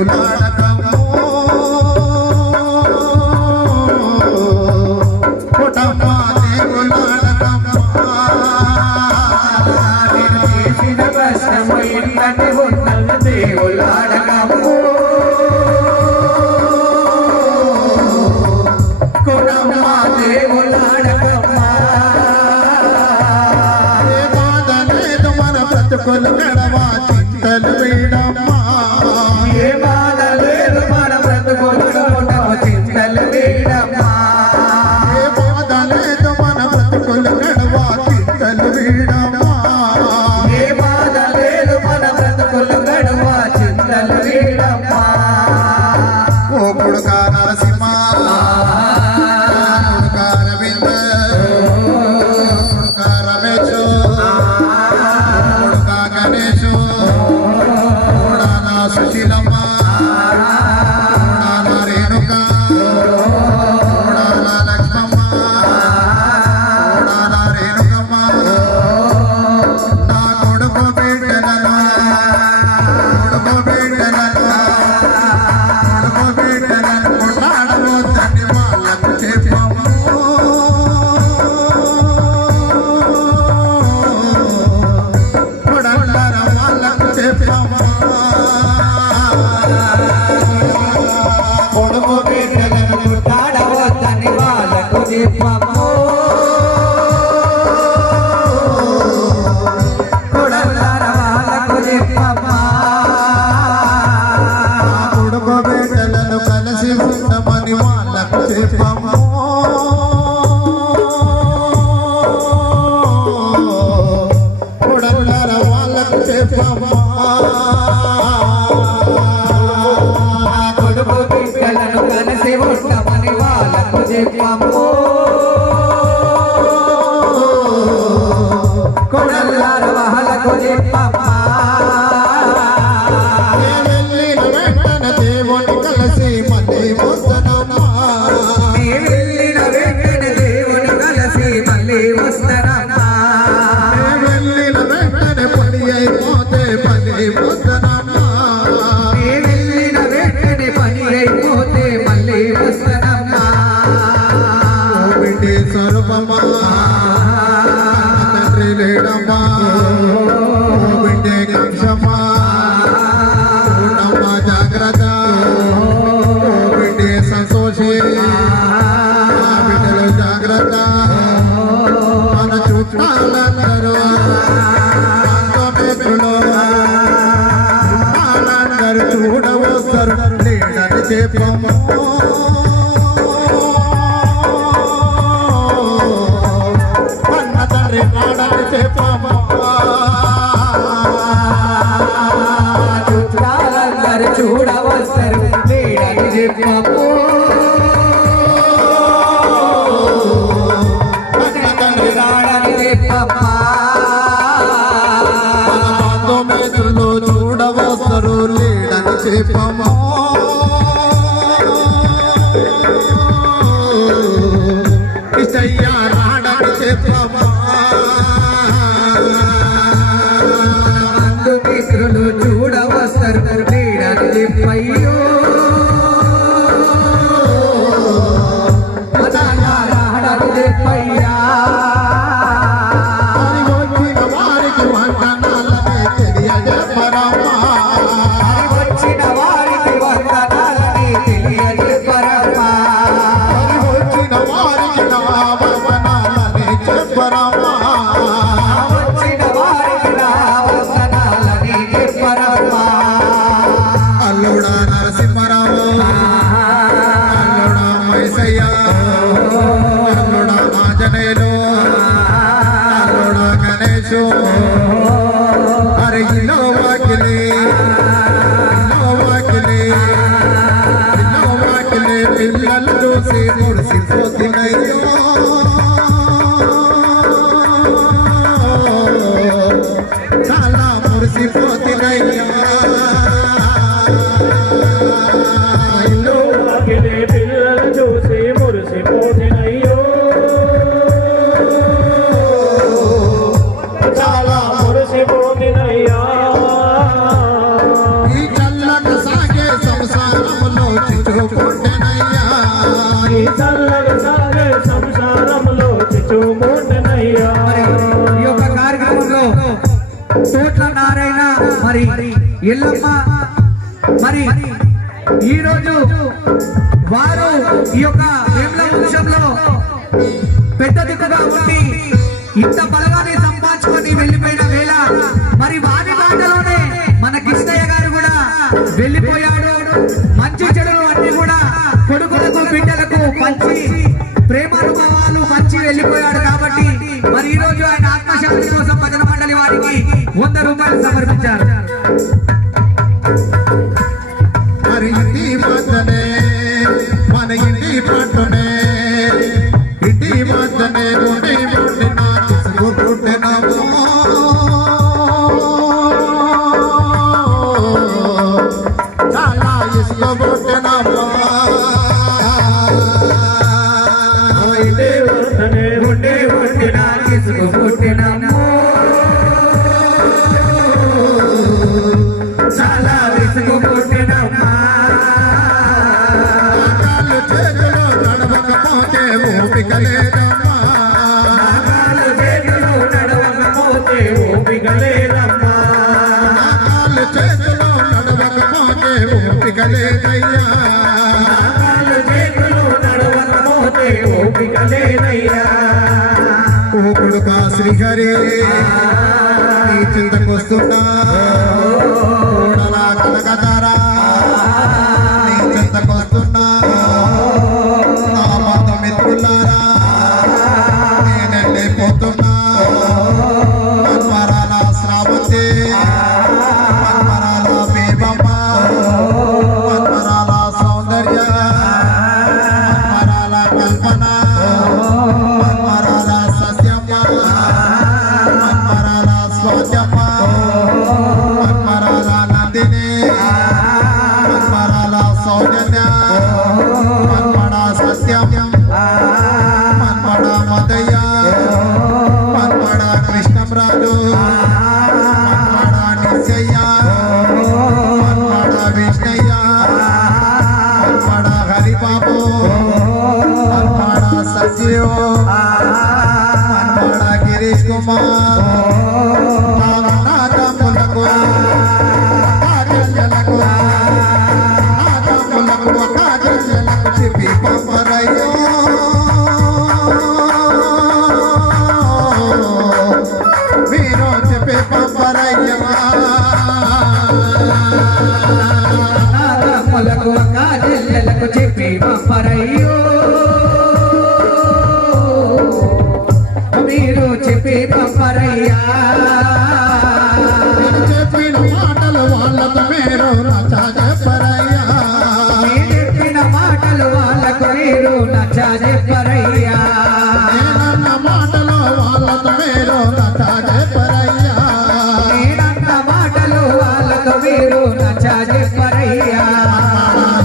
దేవులాడకము కొడమ్మ దేవులాడకము నేను చేసిన కష్టము ఇళ్ళని ఉన్నది దేవులాడకము కొడమ్మ దేవులాడకమ్మ ఏ బాధ లేదు మన బ్రతుకులు గడవా చింతలు వేడమ్మా ఏ బాధ లేదు మన బ్రతుకులు గడవా చింతలు వేడమ్మా ఏ బాధ లేదు మన బ్రతుకులు గడవా చింతలు వేడమ్మా ఏ బాధ లేదు మన బ్రతుకులు గడవా చింతలు వేడమ్మా ఓ కొడుకా నరసింహ కొడుకా రవీంద్ర కొడుకా రమేష్ కొడుకా గణేష్ కొడానా సుశీలమ్మ కొడానా రేణుక కొడానా లక్ష్మమ్మ కొడానా రేణుకమ్మ నా కొడుకు బిడ్డలను కొట్లాడవద్దని వాళ్ళకు చెప్పము కొడలార వాళ్ళకు చెప్పము కొడుకు బిడ్డలను కొట్టాడవద్దని వాళ్ళకు చెప్పము కొడలార వాళ్ళకు చెప్పమ్మా కొడుకు బిడ్డలను కలిసి ఉండమని వాళ్ళకు చెప్పము కొడలార వాళ్ళకు చెప్పము కొడుకు బిడ్డలను కలిసి ఉండమని వాళ్ళకు చెప్పము కొడలార వాళ్ళకు చెప్పమ్మా వెళ్ళిన వెంటనే దేవుని కలిసి మళ్ళీ వస్తానమ్మా నీ వెళ్ళిన వెంటనే దేవుని కలిసి మళ్ళీ వస్తానమ్మా వెళ్ళిన వెంటనే పని అయిపోతే మళ్ళీ వస్తానమ్మా నీ వెళ్ళిన వెంటనే పని అయిపోతే మళ్ళీ వస్తానమ్మా బిడ్డే స్వరూపమా తండ్రి లేడమ్మా బిడ్డే కంశమా ఉండమ్మా జాగ్రత్త బిడ్డే సంతోషి బిడ్డలు జాగ్రత్త మన చుట్టాలందరూ బంధుమిత్రులు చుట్టాలందరూ చూడవస్తారు లేడని చెప్పము అన్న తండ్రి నాడని చెప్పము చుట్టాలందరూ చూడవస్తారు లేడని చెప్పము అన్న తండ్రి రాడని చెప్పమ్మా బంధుమిత్రులు చూడవస్తారు లేడని చెప్పము ఇసయ్యా రాడని చెప్పము బంధుమిత్రులు చూడవస్తారు లేడని చెప్పయ్యో రాడని చెప్పయ్యా వచ్చిన వారికి వందనాలనే తెలియజెప్పరమ్మా వచ్చిన వారికి వందనాలని తెలియజెప్పరమ్మా వచ్చిన వారికి నా వందనాలనే చెప్పరమ్మా వచ్చిన వారికి నా వందనాలని చెప్పరమ్మా అల్లుడా నరసింహరావు అల్లుడా మైసయ్య అల్లుడా ఆంజనేయులు అల్లుడా గణేశు అరే ఇల్లో వాకిలి పిల్లలు చూసి మురిసిపోతున్నాయో చాలా మురిసిపోతున్నాయ్యా పిల్లలు చూసి మురిసిపోతున్నాయో ఈ చల్లగా సాగే చల్లగా సాగే సంసారంలో చిచ్చుమూటనయ్యా. మరి ఈ యొక్క కార్యక్రమంలో తోట్ల నారాయణ మరి ఎల్లమ్మ మరి ఈ రోజు వారు ఈ యొక్క వేముల వంశంలో పెద్ద దిక్కుగా ఉండి ఇంత బలగాన్ని సంపాదించుకొని వెళ్ళిపోయిన వేళ మరి వారి మాటలోనే మన కృష్ణయ్య గారు కూడా వెళ్ళిపోయాడు. మంచి చెడులు అన్ని కూడా కొడుకులకు బిడ్డలకు మంచి ప్రేమానుభవాలు మంచి వెళ్ళిపోయాడు. కాబట్టి మరి ఈ రోజు ఆయన ఆత్మశాంతి కోసం భజన మండలి వారికి 100 రూపాయలు సమర్పించారు. మరి ఇంటి మద్దనే మన ఇంటి పట్టునే ఇంటి మద్దనే ఉండి పుట్టిన తీసుకుంటున్నాము చాలా ఇష్టపడుతున్నాము ఇంటి వద్దనే ఉండి ఉండిన పుట్టినాము చాలా విసుగు పుట్టినమ్మా. కాళ్ళు చేతులు నడవకపోతే ఓపిక లేదమ్మా కాళ్ళు చేతులు నడవకపోతే ఓపిక లేదమ్మా. కాళ్ళు చేతులు నడవకపోతే ఓపిక లేదయ్యా కాళ్ళు చేతులు నడవకపోతే ఓపిక లేదయ్యా. ఓ కొడుకా శ్రీహరి నీ చింతకొస్తున్నా కనకదారా నీ చింతకొస్తున్నా నా బంధుమిత్రులారా నేనెళ్ళిపోతున్నా మన్మరాల శ్రావంతి మన్మరాల బీబమ్మ మన్మరాల సౌందర్య మన్మరాల కల్పన మన్మరాల సత్యమ్మ మన్మరాల స్వాత్యమ్మ మన్మరాల నందిని మన్మరాల సౌజన్య మన్మడ సత్యం మన్మడ మదయ్య మన్మడ కృష్ణంరాజు మన్మడ నిశ్చయ్య మన్మడ విష్ణయ్య మన్మడ హరిబాబు మన్మడ సజీవ్ మన్మడ గిరీష్ కుమార్ నాగములకు కాజలకు నాగములకు కాజలకు చెప్పి పంపరయ్యో మీరు చెప్పి పంపరయ్యమా నాగమ్మలకు కాజెల్లెలకు చెప్పి పంపరయ్యో మీరు చెప్పి పంపరయ్యా. చెప్పిన మాటలు వాళ్ళకు మీరు నచ్చ చెప్పరయ్యా మీరు చెప్పిన మాటలు వాళ్ళకు మీరు నచ్చ చెప్పరయ్యా. నేనన్న మాటలు వాళ్ళకు మీరు నచ్చ చెప్పరయ్యా నేనన్న మాటలు వాళ్ళకు మీరు నచ్చ చెప్పరయ్యా.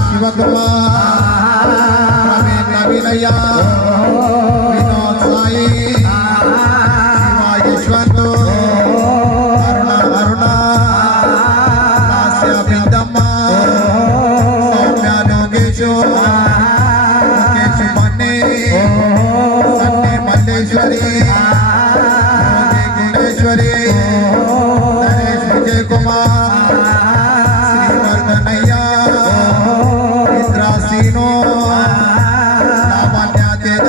శివకుమార్ రవీంద్ర వినయ వినోద్ సాయి శివ యశ్వంత్ అరుణ అరుణ లాస్య బిందమ్మ సౌమ్య లోకేశు ముఖేష్ మన్ని సన్ని మల్లేశ్వరి మోని గుణేశ్వరి నరేష్ విజయ్ కుమార్ శ్రీవర్ధనయ్య ఇంద్రాసీను లావణ్య తేజ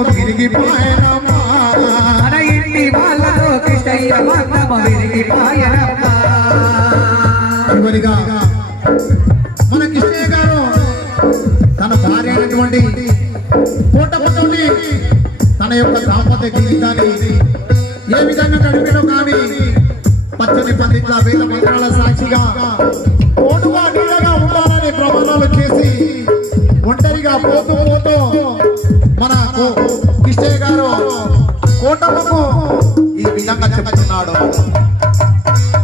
బంధము విరిగిపోయినమ్మా మన ఇంటి వాళ్ళతో కిష్టయ్య బంధము విరిగిపోయనమ్మా. చివరిగా మన కృష్ణయ్య గారు తన భార్య అయినటువంటి కోటప్పతోటి తన యొక్క దాంపత్య జీవితాన్ని ఏ విధంగా గడిపినో కానీ పచ్చని పందిట్ల వేద మంత్రాల సాక్షిగా తోడుగా నీడగా ఉండాలని ప్రమాణాలు చేసి ఒంటరిగా పోతూ పోతూ మన కృష్ణయ్య గారు కోటప్పకు ఈ విధంగా చెప్తున్నాడు.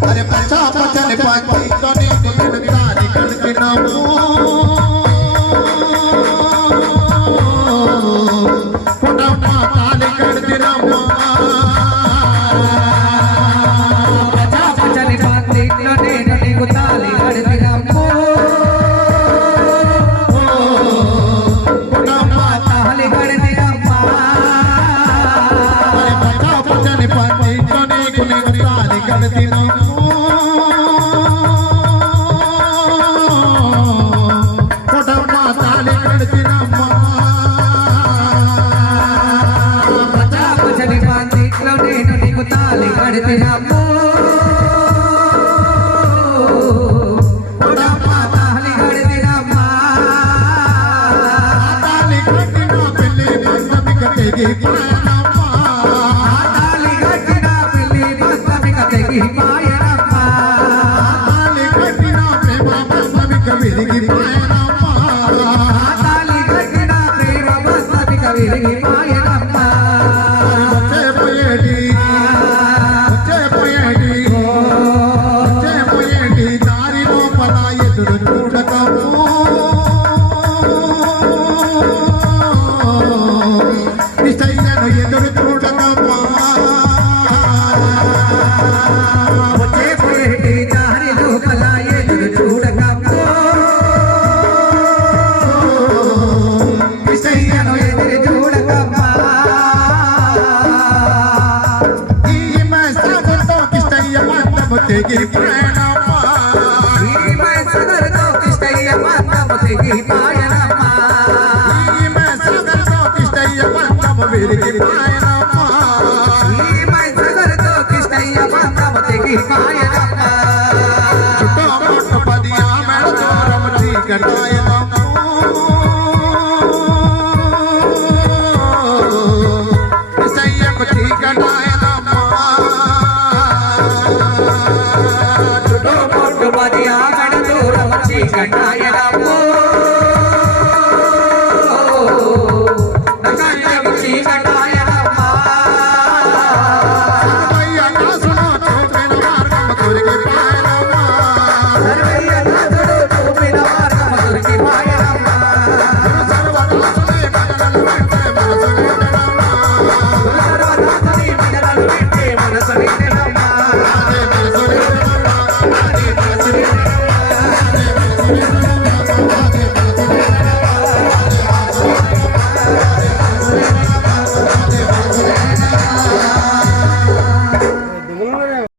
అరే పచ్చా పచ్చని పందిట్లోనే నేను తాని కలిపినాము పుటమ్మ తాలి కడితినమ్మా పచ్చని పందిట్లో నేను నీకు తాళి కడితినమ్మో. పుటమ్మ తాళి కడితినమ్మా. అరే పచ్చా పచ్చని పందిట్లో నీకు నేను తాలి కడితినమ్మా పుటమ్మ తాలి కడితినమ్మా పచ్చని పందిట్లో నేను నీకు తాళి కడితినమ్మో. పుటమ్మ తాళి కడితినమ్మా. తాలి కట్టిన పెళ్లి బంధమిక తెగిపోయినమ్మా తాళి కట్టిన పెళ్లి బంధమిక తెగిపోయనమ్మా. తాలి కట్టిన ప్రేమ బంధమిక విరిగిపోయినమ్మా తాళి కట్టిన ప్రేమ బంధమిక విరిగిపోయనమ్మా. వచ్చేపోయేటి దారి లోపల ఎదురు చూడకము నిశ్చయ్యను ఎదురు చూడకమ్మా వచ్చేపోయేటి దారి లోపల ఎదురు చూడకమ్మో. కృష్ణయ్యను ఎదురు చూడకమ్మా. ఈ మస్తతో కిష్టయ్య బంధము తెగిపోయినమ్మా ఈ మైసగరతో కృష్ణయ్య బంధము తెగిపోయనమ్మా. ఈ మస్తతో కిష్టయ్య బంధము విరిగిపోయినమ్మా ఈ మైసగరతో కృష్ణయ్య బంధము తెగిపోయనమ్మా. చుట్టూ పది ఆమె దూరము చీకటాయనమ్మా కిష్టయ్యకు చీకటాయనమ్మా చుట్టుముట్టు పది ఆమెడ దూరం చీకటాయనమ్మో. నగంటకు చీకటాయనమ్మా. సర్వయ్య నాసును చూపిన మార్గము దొరికిపోయినమ్మా సర్వయ్య నాథుడు చూపిన మార్గము దొరికిపోయనమ్మా. సర్వనాశుని భజనలు వింటే మనసు నిండెనమ్మా సర్వనాథుని భజనలు వింటే మనసు నిండెనమ్మా.